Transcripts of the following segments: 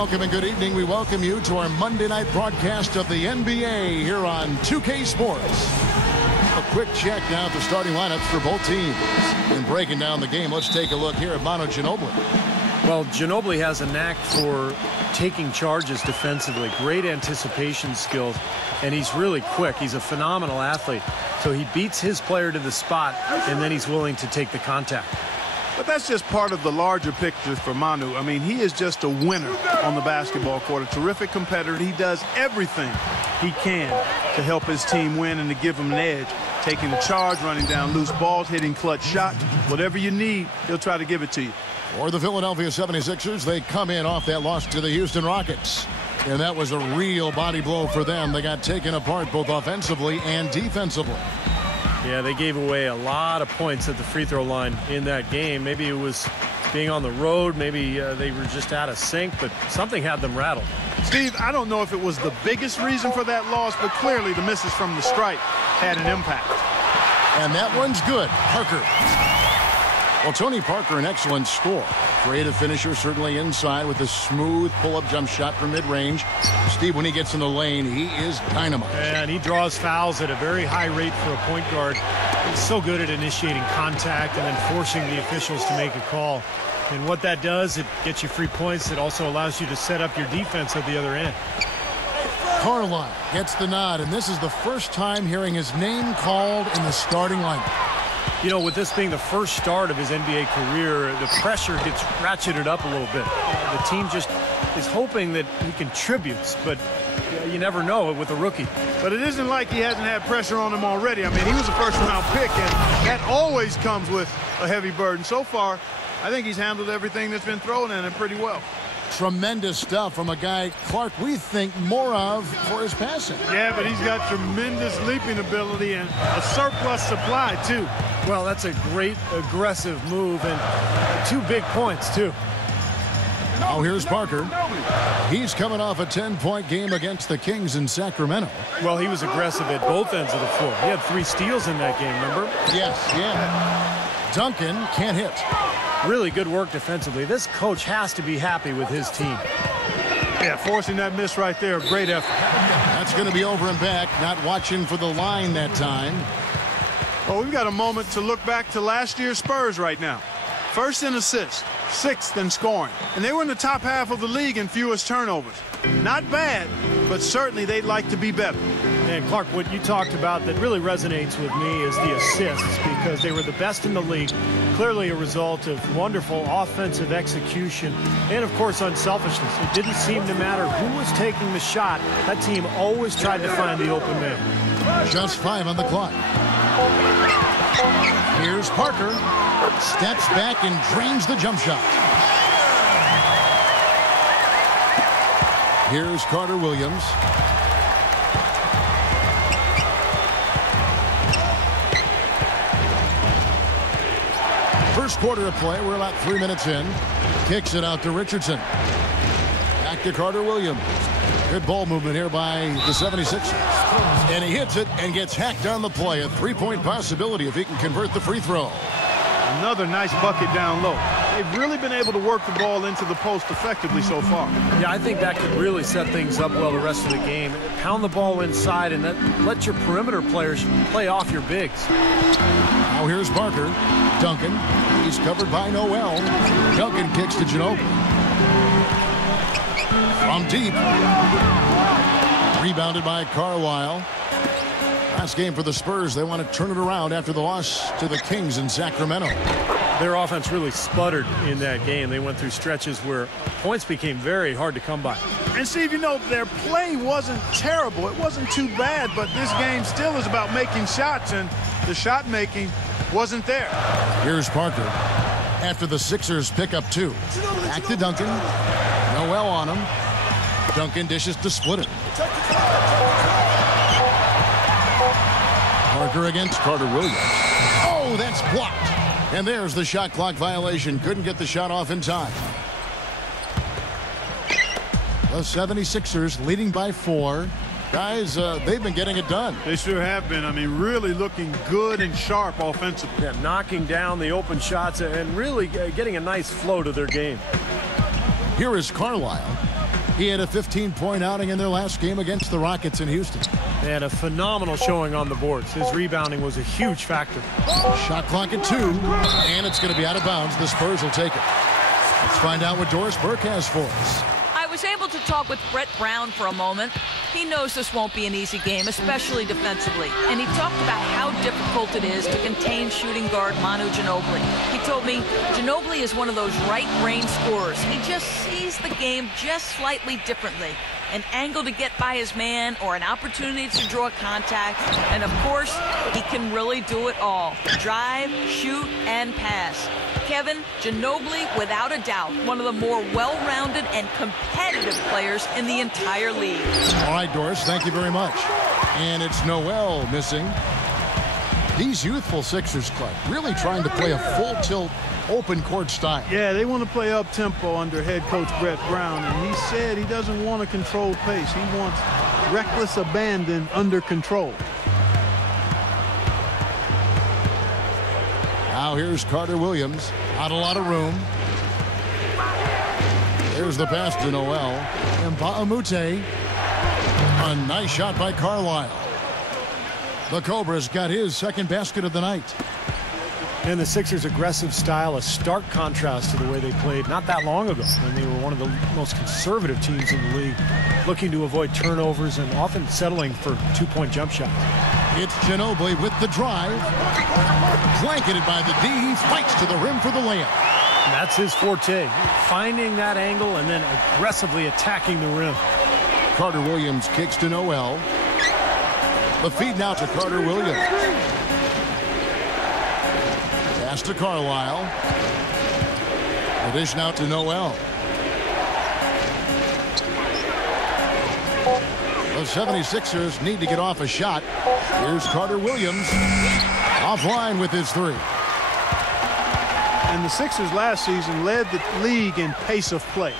Welcome and good evening. We welcome you to our Monday night broadcast of the NBA here on 2K Sports. A quick check now at the starting lineups for both teams. And breaking down the game, let's take a look here at Manu Ginobili. Well, Ginobili has a knack for taking charges defensively, great anticipation skills, and he's really quick. He's a phenomenal athlete. So he beats his player to the spot, and then he's willing to take the contact. But that's just part of the larger picture for Manu. I mean, he is just a winner on the basketball court, a terrific competitor. He does everything he can to help his team win and to give him an edge. Taking the charge, running down loose balls, hitting clutch shots. Whatever you need, he'll try to give it to you. For the Philadelphia 76ers, they come in off that loss to the Houston Rockets. And that was a real body blow for them. They got taken apart both offensively and defensively. Yeah, they gave away a lot of points at the free throw line in that game. Maybe it was being on the road. Maybe they were just out of sync, but something had them rattled. Steve, I don't know if it was the biggest reason for that loss, but clearly the misses from the stripe had an impact. And that one's good. Parker. Well, Tony Parker, an excellent scorer. Creative finisher, certainly inside with a smooth pull-up jump shot from mid-range. Steve, when he gets in the lane, he is dynamite. And he draws fouls at a very high rate for a point guard. He's so good at initiating contact and then forcing the officials to make a call. And what that does, it gets you free points. It also allows you to set up your defense at the other end. Carlisle gets the nod, and this is the first time hearing his name called in the starting lineup. You know, with this being the first start of his NBA career, the pressure gets ratcheted up a little bit. The team just is hoping that he contributes, but you never know with a rookie. But it isn't like he hasn't had pressure on him already. I mean, he was a first-round pick, and that always comes with a heavy burden. So far, I think he's handled everything that's been thrown at him pretty well. Tremendous stuff from a guy, Clark, we think more of for his passing. Yeah, but he's got tremendous leaping ability and a surplus supply, too. Well, that's a great aggressive move and 2 big points, too. Now here's Parker. He's coming off a 10-point game against the Kings in Sacramento. Well, he was aggressive at both ends of the floor. He had 3 steals in that game, remember? Yes, yeah. Duncan can't hit. Really good work defensively. This coach has to be happy with his team. Yeah, forcing that miss right there, great effort. That's going to be over and back, not watching for the line that time. Well, we've got a moment to look back to last year's Spurs right now. First in assists, 6th in scoring. And they were in the top half of the league in fewest turnovers. Not bad, but certainly they'd like to be better. And Clark, what you talked about that really resonates with me is the assists, because they were the best in the league. Clearly a result of wonderful offensive execution and, of course, unselfishness. It didn't seem to matter who was taking the shot. That team always tried to find the open man. Just 5 on the clock. Here's Parker. Steps back and drains the jump shot. Here's Carter Williams. First quarter of play. We're about 3 minutes in. Kicks it out to Richardson. Back to Carter Williams. Good ball movement here by the 76ers. And he hits it and gets hacked on the play. A 3-point possibility if he can convert the free throw. Another nice bucket down low. They've really been able to work the ball into the post effectively so far. Yeah, I think that could really set things up well the rest of the game. Pound the ball inside and let your perimeter players play off your bigs. Now here's Parker. Duncan. He's covered by Noel. Duncan kicks to Ginobili. From deep. Rebounded by Carlisle. Last game for the Spurs. They want to turn it around after the loss to the Kings in Sacramento. Their offense really sputtered in that game. They went through stretches where points became very hard to come by. And Steve, you know, their play wasn't terrible. It wasn't too bad, but this game still is about making shots, and the shot making wasn't there. Here's Parker. After the Sixers pick up 2. Back to Duncan. Noel on him. Duncan dishes to Splitter. Parker against Carter Williams. Oh, that's blocked. And there's the shot clock violation. Couldn't get the shot off in time. The 76ers leading by 4. Guys, they've been getting it done. They sure have been. I mean, really looking good and sharp offensively. Yeah, knocking down the open shots and really getting a nice flow to their game. Here is Carlisle. He had a 15-point outing in their last game against the Rockets in Houston. They had a phenomenal showing on the boards. His rebounding was a huge factor. Shot clock at 2, and it's going to be out of bounds. The Spurs will take it. Let's find out what Doris Burke has for us. I was able to talk with Brett Brown for a moment. He knows this won't be an easy game, especially defensively. And he talked about how difficult it is to contain shooting guard Manu Ginobili. He told me Ginobili is one of those right-brain scorers. He just sees the game just slightly differently. An angle to get by his man or an opportunity to draw contact. And, of course, he can really do it all. Drive, shoot, and pass. Kevin, Ginobili, without a doubt, one of the more well-rounded and competitive players in the entire league. All right, Doris, thank you very much. And it's Noel missing. These youthful Sixers club really trying to play a full-tilt, open-court style. Yeah, they want to play up-tempo under head coach Brett Brown, and he said he doesn't want a controlled pace. He wants reckless abandon under control. Now here's Carter Williams. Not a lot of room. There's the pass to Noel. And Mba'amute. A nice shot by Carlisle. The Cobras got his second basket of the night. And the Sixers' aggressive style, a stark contrast to the way they played not that long ago when they were one of the most conservative teams in the league, looking to avoid turnovers and often settling for two-point jump shots. It's Ginobili with the drive. Blanketed by the D. He fights to the rim for the layup. And that's his forte, finding that angle and then aggressively attacking the rim. Carter Williams kicks to Noel. The feed now to Carter Williams. Pass to Carlisle. The dish now to Noel. The 76ers need to get off a shot. Here's Carter Williams. Offline with his 3. And the Sixers last season led the league in pace of play,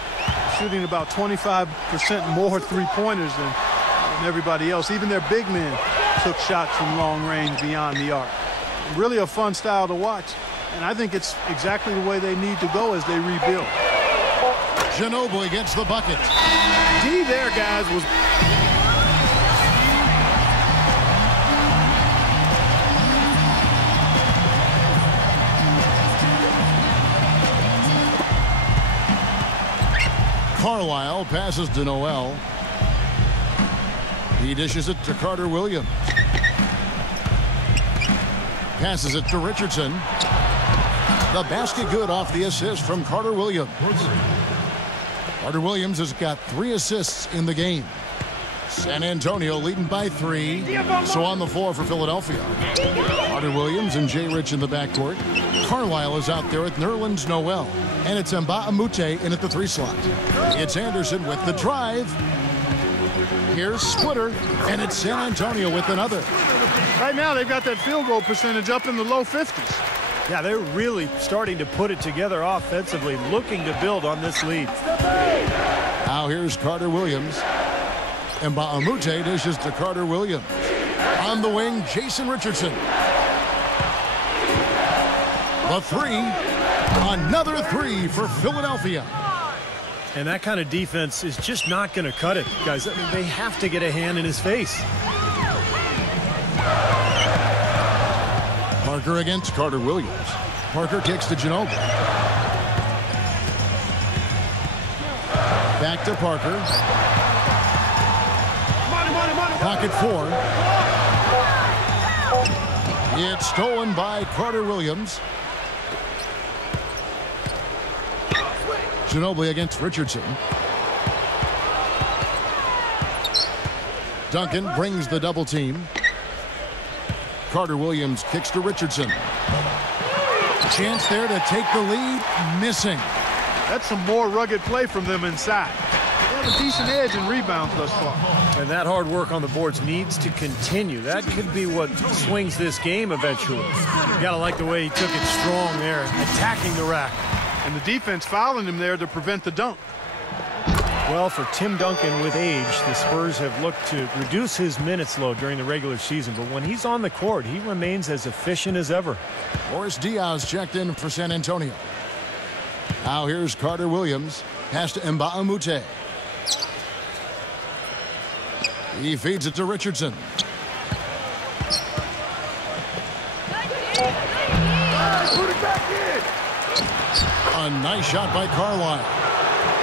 shooting about 25% more three-pointers than everybody else. Even their big men took shots from long range beyond the arc. Really a fun style to watch, and I think it's exactly the way they need to go as they rebuild. Ginobili gets the bucket. D there, guys, was... Carlisle passes to Noel. He dishes it to Carter Williams. Passes it to Richardson. The basket good off the assist from Carter Williams. Carter Williams has got 3 assists in the game. San Antonio leading by 3. So on the floor for Philadelphia. Carter Williams and Jay Rich in the backcourt. Carlisle is out there with Nerlens Noel. And it's Mba'amute in at the 3 slot. It's Anderson with the drive. Here's Splitter. And it's San Antonio with another. Right now, they've got that field goal percentage up in the low 50s. Yeah, they're really starting to put it together offensively, looking to build on this lead. Now here's Carter Williams. And Mba'amute dishes to Carter Williams. On the wing, Jason Richardson. The 3. Another 3 for Philadelphia. And that kind of defense is just not going to cut it, guys. I mean, they have to get a hand in his face. Parker against Carter Williams. Parker kicks to Ginobili. Back to Parker. Pocket 4. It's stolen by Carter Williams. Ginobili against Richardson. Duncan brings the double team. Carter Williams kicks to Richardson. Chance there to take the lead. Missing. That's some more rugged play from them inside. They have a decent edge in rebounds thus far. And that hard work on the boards needs to continue. That could be what swings this game eventually. You gotta like the way he took it strong there, attacking the rack. And the defense fouling him there to prevent the dunk. Well, for Tim Duncan with age, the Spurs have looked to reduce his minutes load during the regular season. But when he's on the court, he remains as efficient as ever. Boris Diaz checked in for San Antonio. Now here's Carter Williams. Pass to Mba'amute. He feeds it to Richardson. A nice shot by Carlisle.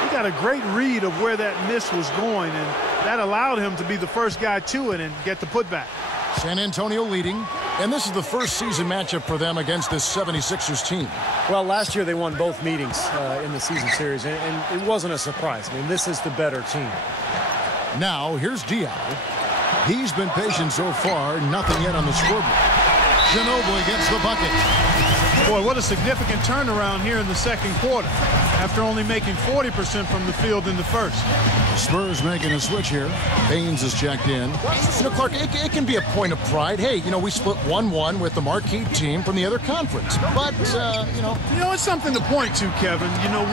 He got a great read of where that miss was going, and that allowed him to be the first guy to it and get the putback. San Antonio leading, and this is the first season matchup for them against this 76ers team. Well, last year they won both meetings in the season series, and it wasn't a surprise. I mean, this is the better team. Now, here's Diallo. He's been patient so far, nothing yet on the scoreboard. Ginobili gets the bucket. Boy, what a significant turnaround here in the second quarter after only making 40% from the field in the first. Spurs making a switch here. Baines is checked in. You know, Clark, it can be a point of pride. Hey, you know, we split 1-1 with the marquee team from the other conference. But, you know, it's something to point to, Kevin. You know,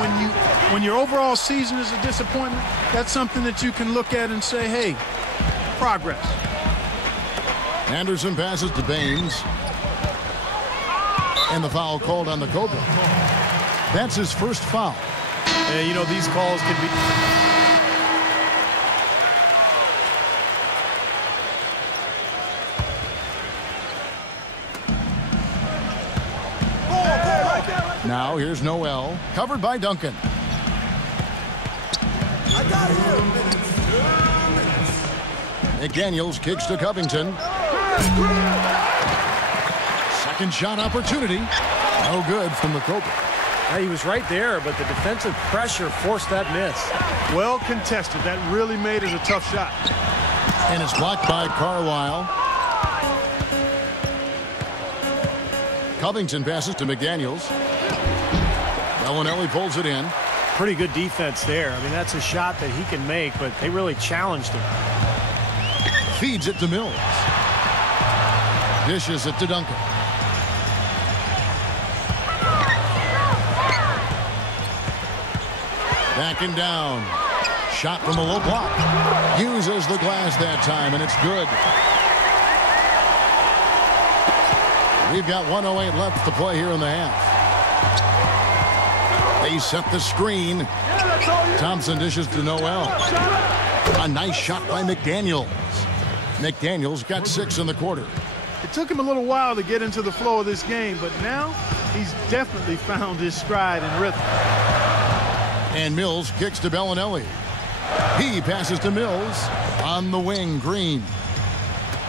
when your overall season is a disappointment, that's something that you can look at and say, hey, progress. Anderson passes to Baines. And the foul called on the Cobra. That's his first foul. And, you know, these calls can be... Now here's Noel, covered by Duncan. McDaniels kicks to Covington. Second shot opportunity. No good from the Cobra. He was right there, but the defensive pressure forced that miss. Well contested. That really made it a tough shot. And it's blocked by Carlisle. Covington passes to McDaniels. Bellinelli pulls it in. Pretty good defense there. I mean, that's a shot that he can make, but they really challenged him. Feeds it to Mills. Dishes it to Duncan. Backing down. Shot from the low block. Uses the glass that time, and it's good. We've got 1:08 left to play here in the half. They set the screen. Thompson dishes to Noel. A nice shot by McDaniels. McDaniels got 6 in the quarter. It took him a little while to get into the flow of this game, but now he's definitely found his stride and rhythm. And Mills kicks to Bellinelli. He passes to Mills. On the wing, Green.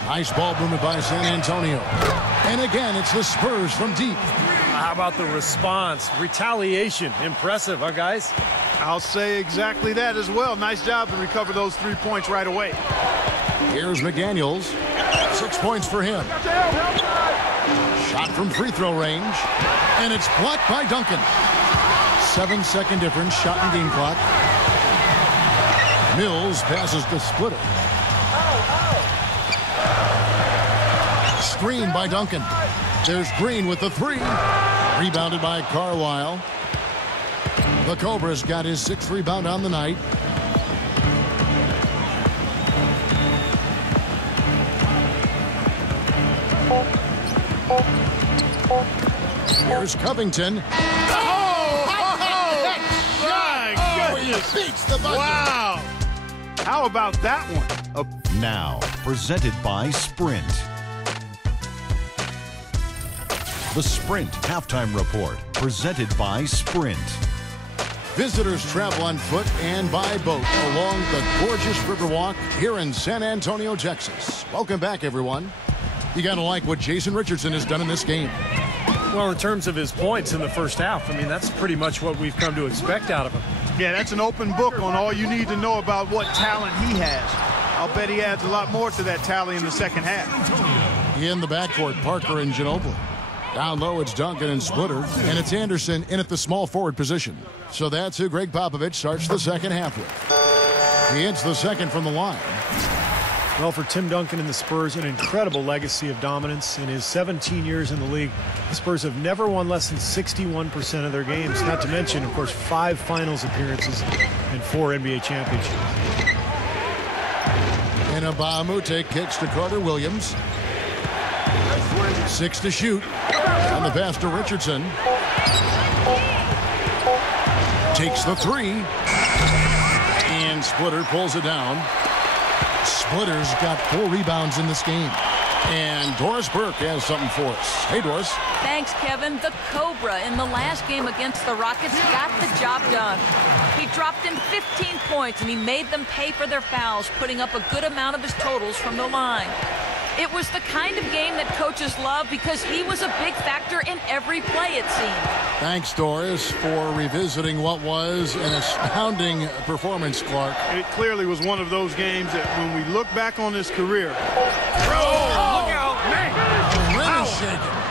Nice ball movement by San Antonio. And again, it's the Spurs from deep. How about the response? Retaliation. Impressive, huh, guys? I'll say exactly that as well. Nice job to recover those 3 points right away. Here's McDaniels. 6 points for him. Shot from free throw range. And it's blocked by Duncan. 7-second difference, shot and game clock. Mills passes to Splitter. Screen by Duncan. There's Green with the 3. Rebounded by Carlisle. The Cobra's got his 6th rebound on the night. Here's Covington. Beats the buzzer. Wow. How about that one? Now, presented by Sprint. The Sprint Halftime Report, presented by Sprint. Visitors travel on foot and by boat along the gorgeous Riverwalk here in San Antonio, Texas. Welcome back, everyone. You got to like what Jason Richardson has done in this game. Well, in terms of his points in the first half, I mean, that's pretty much what we've come to expect out of him. Yeah, that's an open book on all you need to know about what talent he has. I'll bet he adds a lot more to that tally in the second half. In the backcourt, Parker and Ginobili. Down low, it's Duncan and Splitter, and it's Anderson in at the small forward position. So that's who Greg Popovich starts the second half with. He hits the second from the line. Well, for Tim Duncan and the Spurs, an incredible legacy of dominance. In his 17 years in the league, the Spurs have never won less than 61% of their games, not to mention, of course, 5 finals appearances and 4 NBA championships. And Abamute kicks to Carter Williams. 6 to shoot. And the pass to Richardson. Takes the 3. And Splitter pulls it down. Splitter's got 4 rebounds in this game. And Doris Burke has something for us. Hey, Doris. Thanks, Kevin. The Cobra in the last game against the Rockets got the job done. He dropped in 15 points, and he made them pay for their fouls, putting up a good amount of his totals from the line. It was the kind of game that coaches love because he was a big factor in every play, it seemed. Thanks, Doris, for revisiting what was an astounding performance, Clark. It clearly was one of those games that when we look back on his career. Look out, man! The rim is shaking.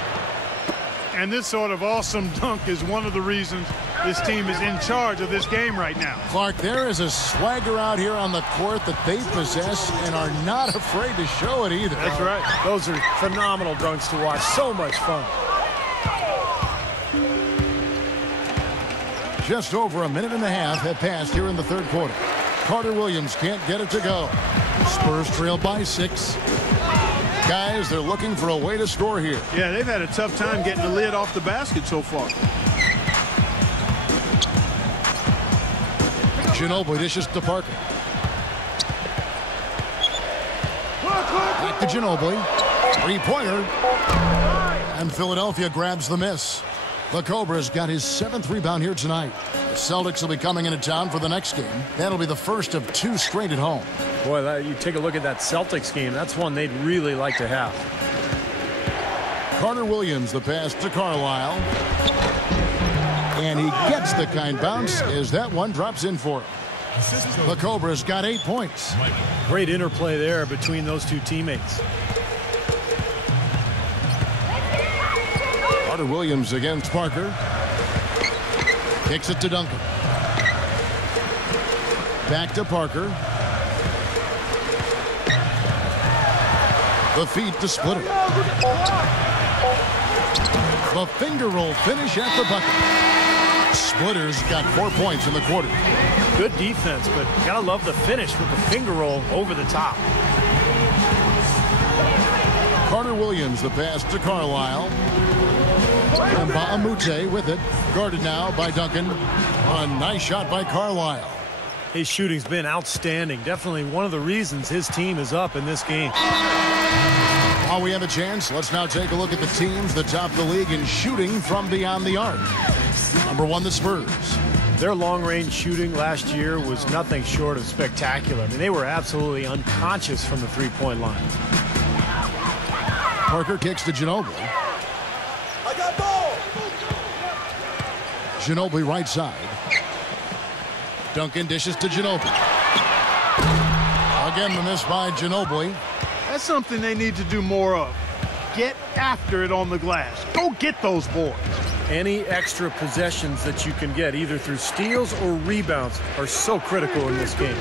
And this sort of awesome dunk is one of the reasons this team is in charge of this game right now. Clark, there is a swagger out here on the court that they possess and are not afraid to show it either. That's right. Those are phenomenal dunks to watch. So much fun. Just over a minute and a half have passed here in the third quarter. Carter Williams can't get it to go. Spurs trail by 6. Guys, they're looking for a way to score here. Yeah, they've had a tough time getting the lid off the basket so far. Ginobili dishes to Parker. Back to Ginobili. 3-pointer. And Philadelphia grabs the miss. The Cobra's got his 7th rebound here tonight. The Celtics will be coming into town for the next game. That'll be the first of 2 straight at home. Boy, you take a look at that Celtics game. That's one they'd really like to have. Carter Williams, the pass to Carlisle. And he gets the kind bounce as that one drops in for him. The Cobra's got 8 points. Great interplay there between those two teammates. Carter Williams against Parker. Kicks it to Duncan. Back to Parker. The feed to Splitter. The finger roll finish at the bucket. Splitter's got 4 points in the quarter. Good defense, but gotta love the finish with the finger roll over the top. Carter Williams, the pass to Carlisle. And Ba'amute with it. Guarded now by Duncan. A nice shot by Carlisle. His shooting's been outstanding. Definitely one of the reasons his team is up in this game. While we have a chance, let's now take a look at the teams that top the league in shooting from beyond the arc. Number 1, the Spurs. Their long-range shooting last year was nothing short of spectacular. I mean, they were absolutely unconscious from the three-point line. Parker kicks to Ginobili. I got ball. Ginobili right side. Duncan dishes to Ginobili. Again, the miss by Ginobili. That's something they need to do more of. Get after it on the glass. Go get those boards. Any extra possessions that you can get, either through steals or rebounds, are so critical in this game.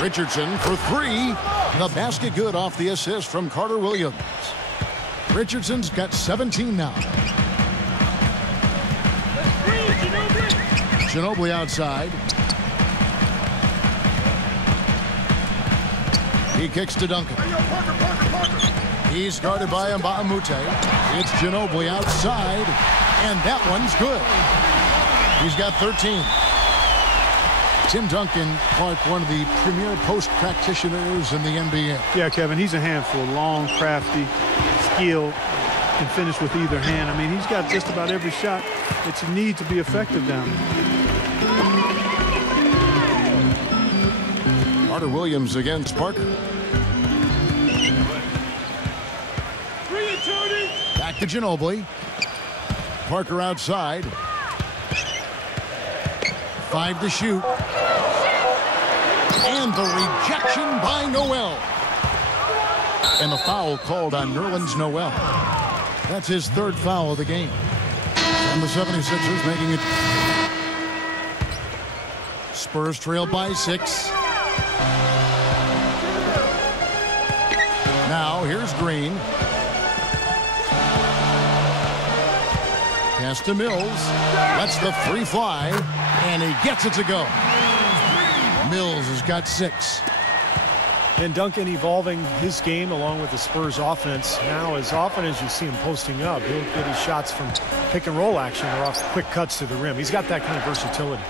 Richardson for 3. The basket good off the assist from Carter Williams. Richardson's got 17 now. Ginobili outside. He kicks to Duncan. He's guarded by Mbamute. It's Ginobili outside, and that one's good. He's got 13. Tim Duncan, Clark, one of the premier post practitioners in the NBA. Yeah, Kevin, he's a handful. Long, crafty, skilled, can finish with either hand. I mean, he's got just about every shot that you need to be effective down there. Carter Williams against Parker. Back to Ginobili. Parker outside. 5 to shoot. And the rejection by Noel. And the foul called on Nerlens Noel. That's his 3rd foul of the game. And the 76ers making it. Spurs trail by 6. Now here's Green. Pass to Mills. Lets the 3 fly. And he gets it to go. Mills has got 6. And Duncan evolving his game along with the Spurs offense. Now, as often as you see him posting up, he'll get his shots from pick and roll action or off quick cuts to the rim. He's got that kind of versatility.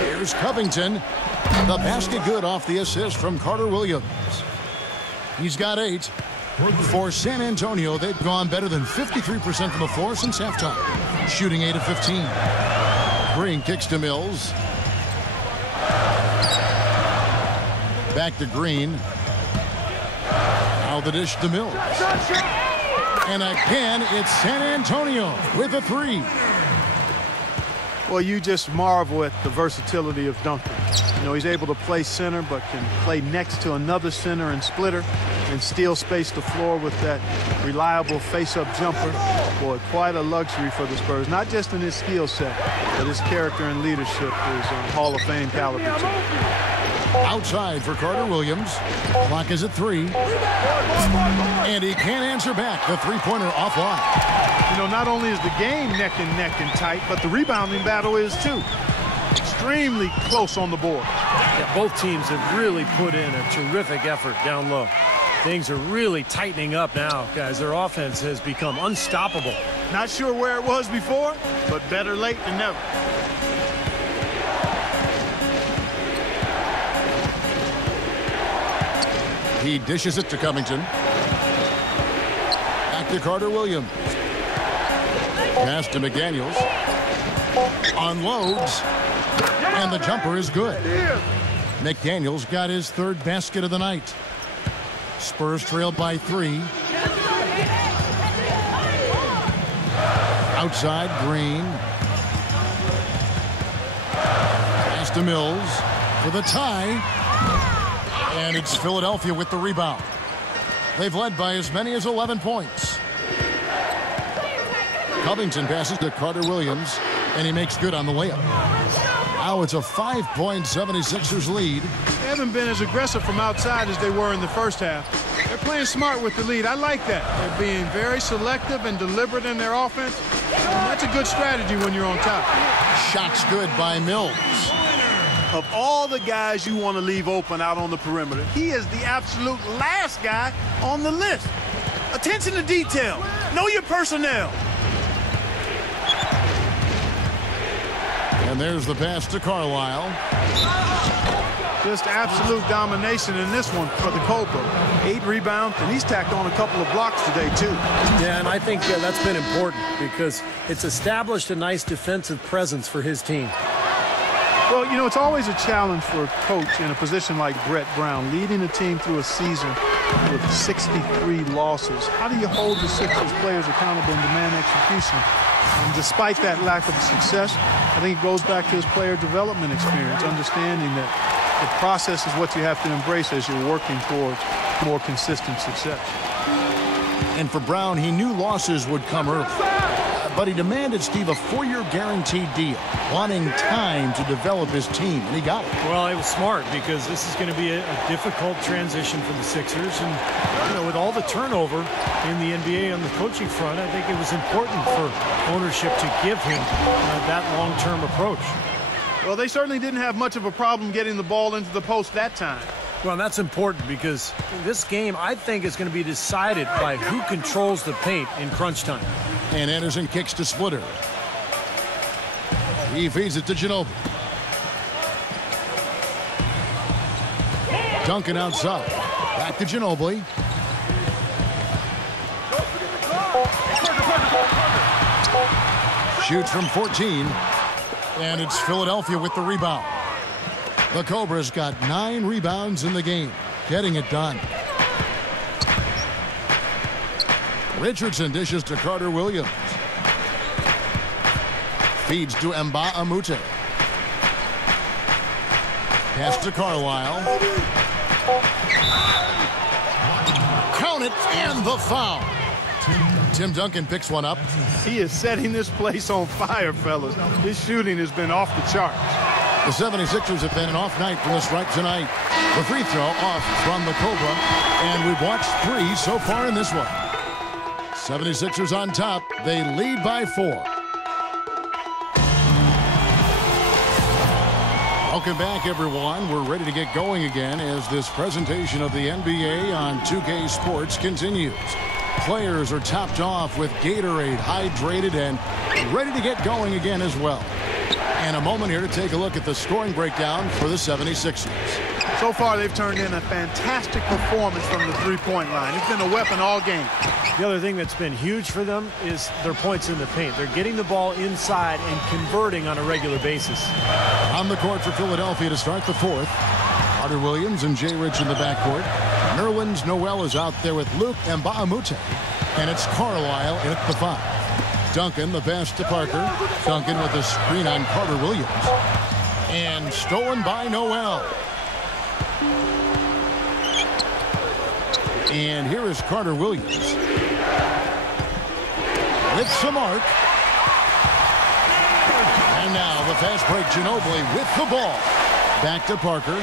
Here's Covington. The basket good off the assist from Carter Williams. He's got 8. For San Antonio, they've gone better than 53% from the floor since halftime, shooting 8 of 15. Green kicks to Mills. Back to Green. Now the dish to Mills. And again, it's San Antonio with a 3. Well, you just marvel at the versatility of Duncan. You know, he's able to play center, but can play next to another center and splitter and still space the floor with that reliable face-up jumper. Boy, quite a luxury for the Spurs, not just in his skill set, but his character and leadership is Hall of Fame caliber too. Outside for Carter Williams. Clock is at 3. And he can't answer back. The three-pointer offline. You know, not only is the game neck and tight, but the rebounding battle is too. Extremely close on the board. Yeah, both teams have really put in a terrific effort down low. Things are really tightening up now, guys. Their offense has become unstoppable. Not sure where it was before, but better late than never. He dishes it to Covington. Back to Carter Williams. Pass to McDaniels. Unloads. And the jumper is good. McDaniels got his 3rd basket of the night. Spurs trailed by 3. Outside, Green. Pass to Mills for the tie. And it's Philadelphia with the rebound. They've led by as many as 11 points. Covington passes to Carter Williams, and he makes good on the layup. Now it's a 5-point 76ers lead. They haven't been as aggressive from outside as they were in the first half. They're playing smart with the lead. I like that. They're being very selective and deliberate in their offense. And that's a good strategy when you're on top. Shots good by Mills. Of all the guys you want to leave open out on the perimeter, he is the absolute last guy on the list. Attention to detail. Know your personnel. And there's the pass to Carlisle. Just absolute domination in this one for the Cobra. 8 rebounds, and he's tacked on a couple of blocks today, too. Yeah, and I think that's been important because it's established a nice defensive presence for his team. Well, you know, it's always a challenge for a coach in a position like Brett Brown, leading a team through a season with 63 losses. How do you hold the Sixers players accountable and demand execution? And despite that lack of success, I think it goes back to his player development experience, understanding that the process is what you have to embrace as you're working toward more consistent success. And for Brown, he knew losses would come early. But he demanded, Steve, a 4-year guaranteed deal, wanting time to develop his team, and he got it. Well, it was smart because this is going to be a difficult transition for the Sixers. And, you know, with all the turnover in the NBA on the coaching front, I think it was important for ownership to give him that long-term approach. Well, they certainly didn't have much of a problem getting the ball into the post that time. Well, that's important because this game, I think, is going to be decided by who controls the paint in crunch time. And Anderson kicks to Splitter. He feeds it to Ginobili. Duncan outside. Back to Ginobili. Shoots from 14. And it's Philadelphia with the rebound. The Cobras got 9 rebounds in the game, getting it done. Richardson dishes to Carter Williams. Feeds to Mba Amute. Pass to Carlisle. Count it, and the foul. Tim Duncan picks one up. He is setting this place on fire, fellas. His shooting has been off the charts. The 76ers have been an off night from the stripe tonight. The free throw off from the Cobra, and we've watched 3 so far in this one. 76ers on top. They lead by 4. Welcome back, everyone. We're ready to get going again as this presentation of the NBA on 2K Sports continues. Players are topped off with Gatorade, hydrated, and ready to get going again as well. And a moment here to take a look at the scoring breakdown for the 76ers. So far, they've turned in a fantastic performance from the three-point line. It's been a weapon all game. The other thing that's been huge for them is their points in the paint. They're getting the ball inside and converting on a regular basis. On the court for Philadelphia to start the fourth. Carter Williams and Jay Rich in the backcourt. Nerlens Noel is out there with Luke Mbamute. And it's Carlisle at the 5. Duncan, the pass to Parker. Duncan with a screen on Carter Williams. And stolen by Noel. And here is Carter Williams. With some arc. And now the fast break, Ginobili with the ball. Back to Parker.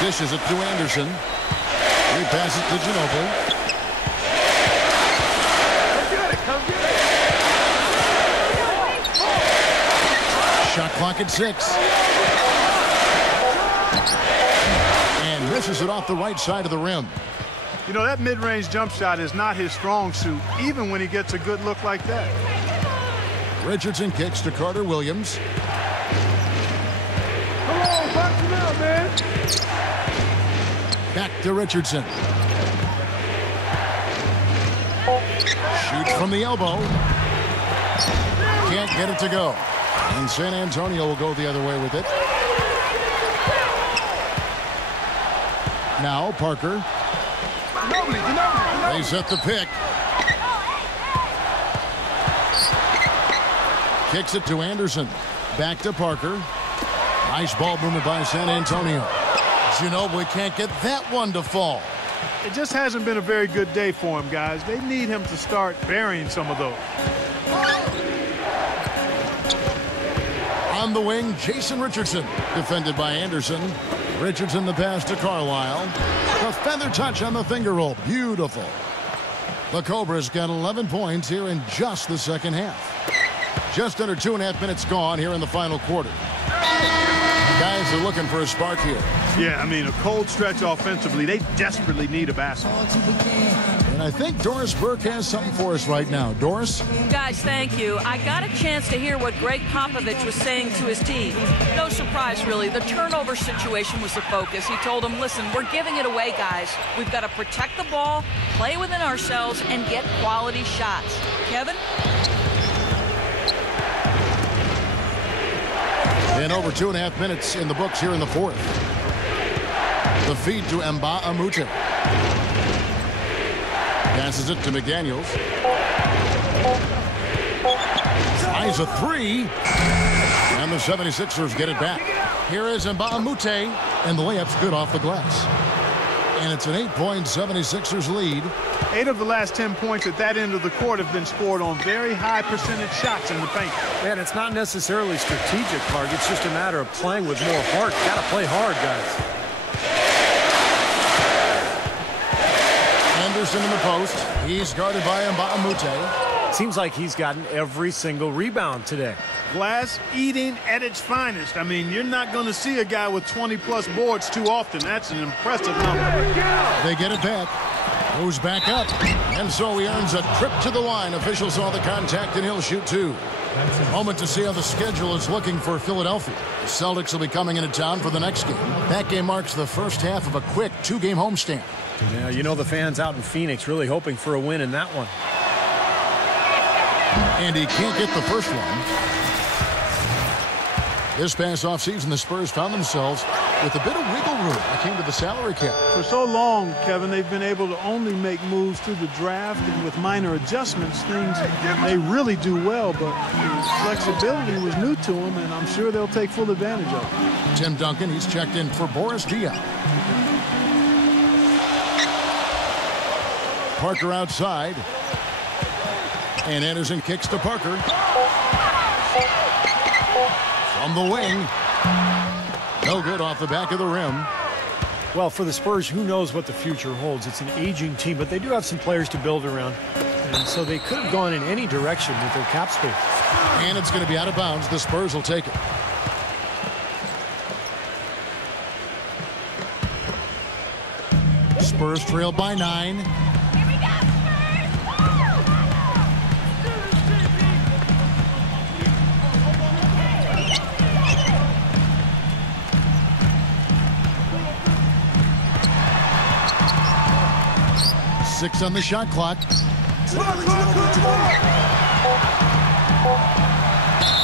Dishes it to Anderson. He passes to Ginobili. Shot clock at 6. And misses it off the right side of the rim. You know, that mid-range jump shot is not his strong suit, even when he gets a good look like that. Richardson kicks to Carter Williams. Come on, box him out, man. Back to Richardson. Shoots from the elbow. Can't get it to go. And San Antonio will go the other way with it. Now Parker. They set the pick. Kicks it to Anderson. Back to Parker. Nice ball movement by San Antonio. Ginobili can't get that one to fall. It just hasn't been a very good day for him, guys. They need him to start burying some of those. On the wing, Jason Richardson. Defended by Anderson. Richardson the pass to Carlisle. The feather touch on the finger roll. Beautiful. The Cobras got 11 points here in just the second half. Just under 2.5 minutes gone here in the final quarter. Guys are looking for a spark here. Yeah, I mean, a cold stretch offensively. They desperately need a basket. And I think Doris Burke has something for us right now. Doris? Guys, thank you. I got a chance to hear what Greg Popovich was saying to his team. No surprise, really. The turnover situation was the focus. He told them, listen, we're giving it away, guys. We've got to protect the ball, play within ourselves, and get quality shots. Kevin? And over 2.5 minutes in the books here in the fourth. The feed to Mbamute. Passes it to McDaniels. Tries a 3. And the 76ers get it back. Here is Mbamute. And the layup's good off the glass. And it's an 8-point 76ers lead. 8 of the last 10 points at that end of the court have been scored on very high percentage shots in the paint. Man, it's not necessarily strategic, Clark. It's just a matter of playing with more heart. Got to play hard, guys. Anderson in the post. He's guarded by Mbamute. Seems like he's gotten every single rebound today. Glass eating at its finest. I mean, you're not going to see a guy with 20-plus boards too often. That's an impressive number. They get it back. Goes back up. And so he earns a trip to the line. Official saw the contact, and he'll shoot 2. Moment to see how the schedule is looking for Philadelphia. The Celtics will be coming into town for the next game. That game marks the first half of a quick 2-game homestand. Yeah, you know the fans out in Phoenix really hoping for a win in that one. And he can't get the first one. This past offseason, the Spurs found themselves with a bit of wiggle room. It came to the salary cap. For so long, Kevin, they've been able to only make moves through the draft, and with minor adjustments, things they really do well, but flexibility was new to them, and I'm sure they'll take full advantage of it. Tim Duncan, he's checked in for Boris Diaw. Parker outside. And Anderson kicks to Parker. From the wing. No good off the back of the rim. Well, for the Spurs, who knows what the future holds. It's an aging team, but they do have some players to build around. And so they could have gone in any direction with their cap space. And it's going to be out of bounds. The Spurs will take it. Spurs trail by 9. 6 on the shot clock.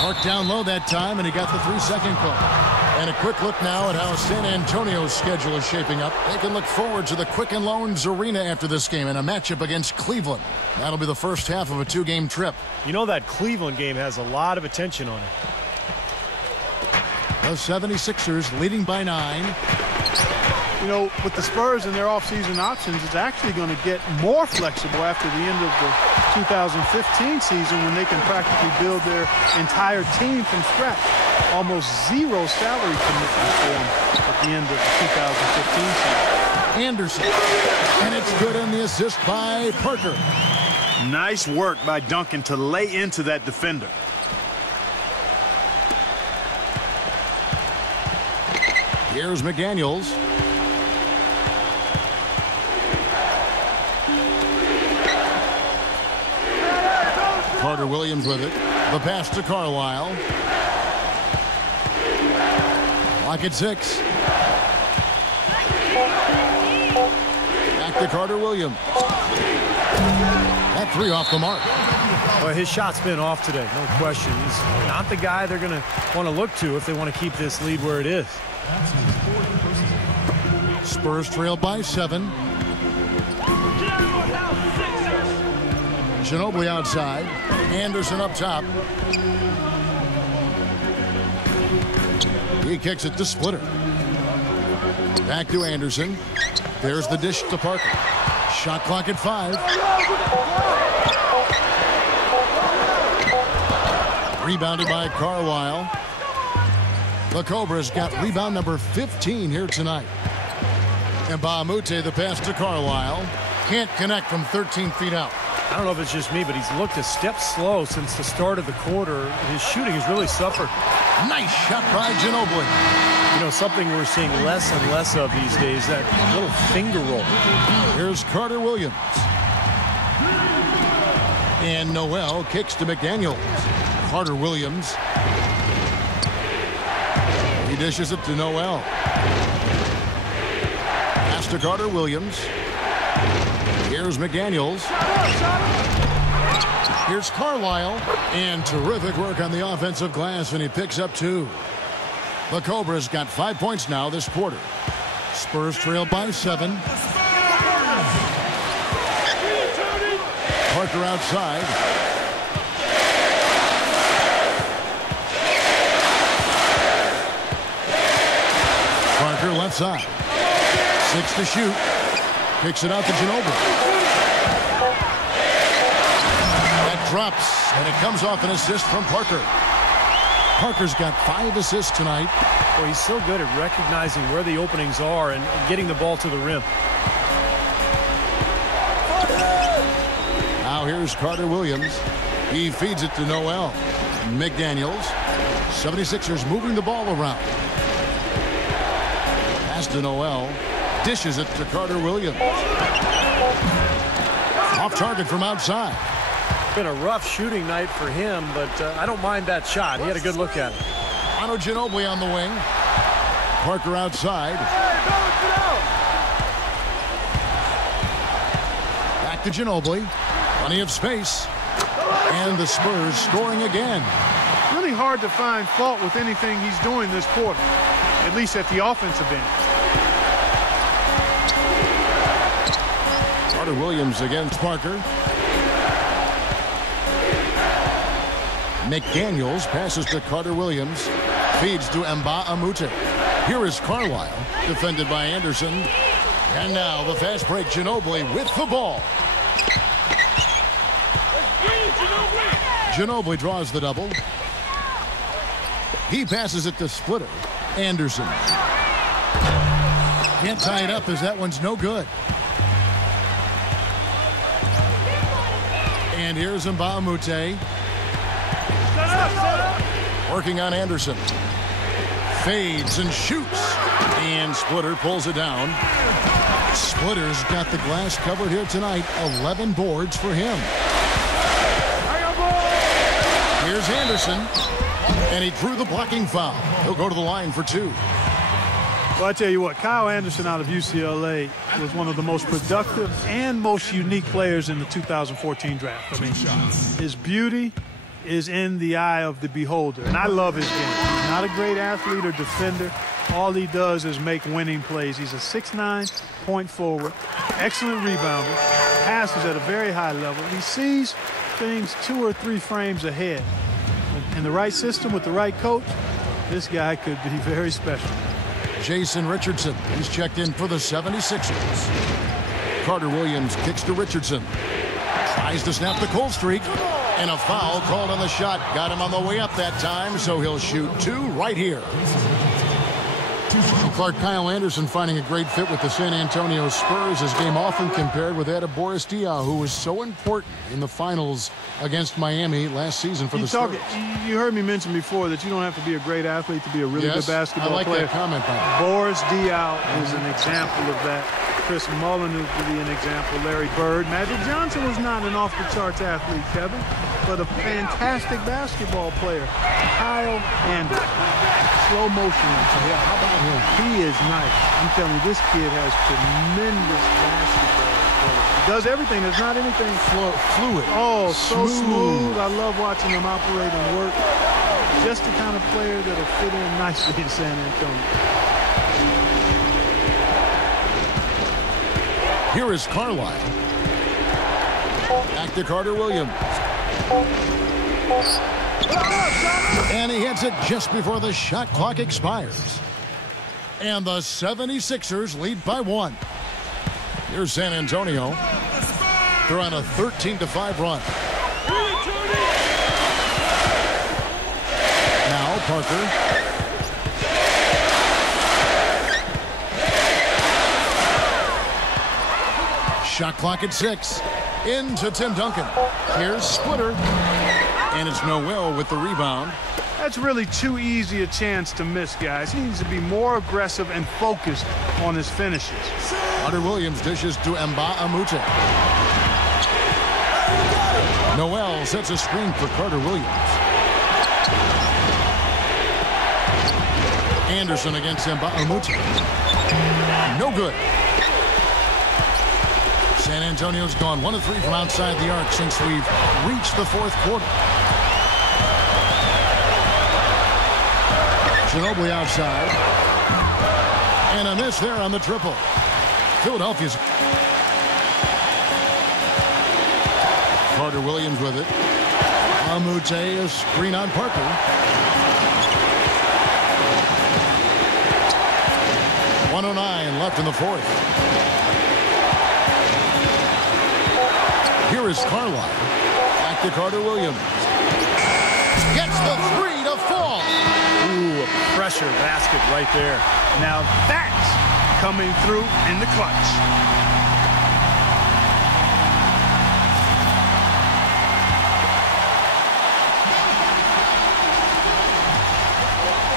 Marked down low that time, and he got the 3-second call. And a quick look now at how San Antonio's schedule is shaping up. They can look forward to the Quicken Loans Arena after this game in a matchup against Cleveland. That'll be the first half of a 2-game trip. You know that Cleveland game has a lot of attention on it. The 76ers leading by 9. You know, with the Spurs and their offseason options, it's actually going to get more flexible after the end of the 2015 season when they can practically build their entire team from scratch. Almost zero salary commitment for them at the end of the 2015 season. Anderson. And it's good on the assist by Parker. Nice work by Duncan to lay into that defender. Here's McDaniels. Carter Williams with it. The pass to Carlisle. Lock at 6. Back to Carter Williams. That 3 off the mark. Well, his shot's been off today, no question. He's not the guy they're going to want to look to if they want to keep this lead where it is. Spurs trail by 7. Ginobili outside. Anderson up top. He kicks it to Splitter. Back to Anderson. There's the dish to Parker. Shot clock at 5. Rebounded by Carlisle. The Cobras got rebound number 15 here tonight. And Bahamute, the pass to Carlisle. Can't connect from 13 feet out. I don't know if it's just me, but he's looked a step slow since the start of the quarter. His shooting has really suffered. Nice shot by Ginobili. You know, something we're seeing less and less of these days, that little finger roll. Here's Carter Williams. And Noel kicks to McDaniels. Carter Williams. He dishes it to Noel. Pass to Carter Williams. Here's McDaniels. Here's Carlisle. And terrific work on the offensive glass, and he picks up 2. The Cobras got 5 points now this quarter. Spurs trail by 7. Parker outside. Parker left side. 6 to shoot. Kicks it out to Ginobili. That drops, and it comes off an assist from Parker. Parker's got 5 assists tonight. Well, he's so good at recognizing where the openings are and getting the ball to the rim. Now here's Carter Williams. He feeds it to Noel. McDaniels. 76ers moving the ball around. Pass to Noel. Dishes it to Carter Williams. Off target from outside. Been a rough shooting night for him, but I don't mind that shot. He had a good look at it. Manu Ginobili on the wing. Parker outside. Back to Ginobili. Plenty of space. And the Spurs scoring again. Really hard to find fault with anything he's doing this quarter, at least at the offensive end. Carter Williams against Parker. McDaniels passes to Carter Williams. Feeds to Mbah-a-Moute. Here is Carlisle, defended by Anderson. And now the fast break, Ginobili with the ball. Ginobili draws the double. He passes it to Splitter. Anderson. Can't tie it up as that one's no good. And here's Mbah-a-Moute. Working on Anderson. Fades and shoots. And Splitter pulls it down. Splitter's got the glass covered here tonight. 11 boards for him. Here's Anderson. And he drew the blocking foul. He'll go to the line for 2. Well, I tell you what, Kyle Anderson out of UCLA was one of the most productive and most unique players in the 2014 draft. I mean, his beauty is in the eye of the beholder, and I love his game. He's not a great athlete or defender. All he does is make winning plays. He's a 6'9" point forward, excellent rebounder, passes at a very high level. He sees things 2 or 3 frames ahead. In the right system with the right coach, this guy could be very special. Jason Richardson, he's checked in for the 76ers. Carter Williams kicks to Richardson. Tries to snap the cold streak. And a foul called on the shot. Got him on the way up that time, so he'll shoot 2 right here. Clark, Kyle Anderson finding a great fit with the San Antonio Spurs. His game often compared with that of Boris Diaw, who was so important in the finals against Miami last season for the Spurs. You heard me mention before that you don't have to be a great athlete to be a really good basketball player. I like that comment. Boris Diaw is an example of that. Chris Mullin would be an example. Larry Bird. Magic Johnson was not an off-the-charts athlete, Kevin, but a fantastic basketball player. Kyle Anderson. Slow motion. Yeah, how about him? He is nice. I'm telling you, this kid has tremendous basketball ability. He does everything. There's not anything fluid. Oh, so smooth. I love watching him operate and work. Just the kind of player that'll fit in nicely in San Antonio. Here is Carlisle. Back to Carter Williams. And he hits it just before the shot clock expires. And the 76ers lead by 1. Here's San Antonio. They're on a 13-5 run. Now Parker. Shot clock at 6. Into Tim Duncan. Here's Splitter. And it's Noel with the rebound. That's really too easy a chance to miss, guys. He needs to be more aggressive and focused on his finishes. Carter Williams dishes to Mba Amute. Noel sets a screen for Carter Williams. Anderson against Mba Amute. No good. San Antonio's gone 1 of 3 from outside the arc since we've reached the 4th quarter. Ginobili outside. And a miss there on the triple. Philadelphia's. Carter Williams with it. Amute, a screen on Parker. .109 left in the 4th. Here is Carlisle. Back to Carter Williams. Gets the 3 to fall. Ooh, a pressure basket right there. Now that's coming through in the clutch.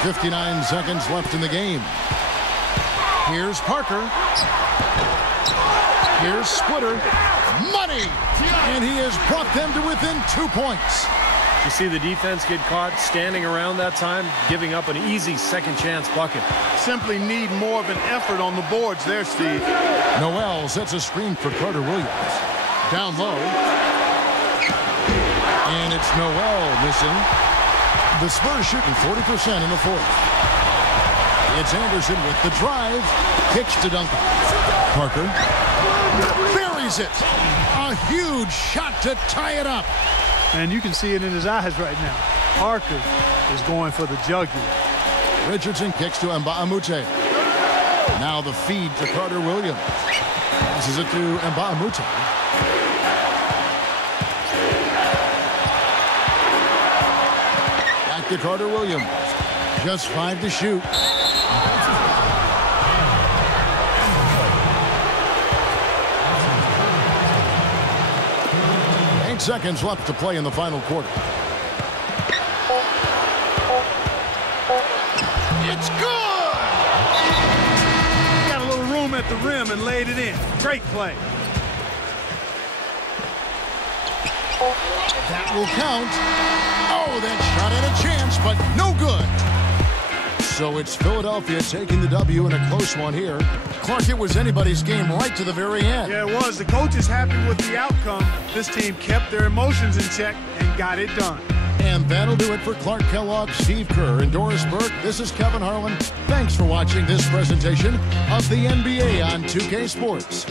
.59 seconds left in the game. Here's Parker. Here's Splitter. Money! And he has brought them to within 2 points. You see the defense get caught standing around that time, giving up an easy second chance bucket. Simply need more of an effort on the boards there, Steve. Noel sets a screen for Carter Williams. Down low. And it's Noel missing. The Spurs shooting 40% in the 4th. It's Anderson with the drive. Kicks to Duncan. Parker buries it. A huge shot to tie it up. And you can see it in his eyes right now. Parker is going for the jugular. Richardson kicks to Mba Amute. Now the feed to Carter Williams. Passes it to Mba Amute. Back to Carter Williams. Just 5 to shoot. Seconds left to play in the final quarter. It's good! Got a little room at the rim and laid it in. Great play. That will count. Oh, that shot had a chance, but no good. So it's Philadelphia taking the W in a close one here. Clark, it was anybody's game right to the very end. Yeah, it was. The coach is happy with the outcome. This team kept their emotions in check and got it done. And that'll do it for Clark Kellogg, Steve Kerr, and Doris Burke. This is Kevin Harlan. Thanks for watching this presentation of the NBA on 2K Sports.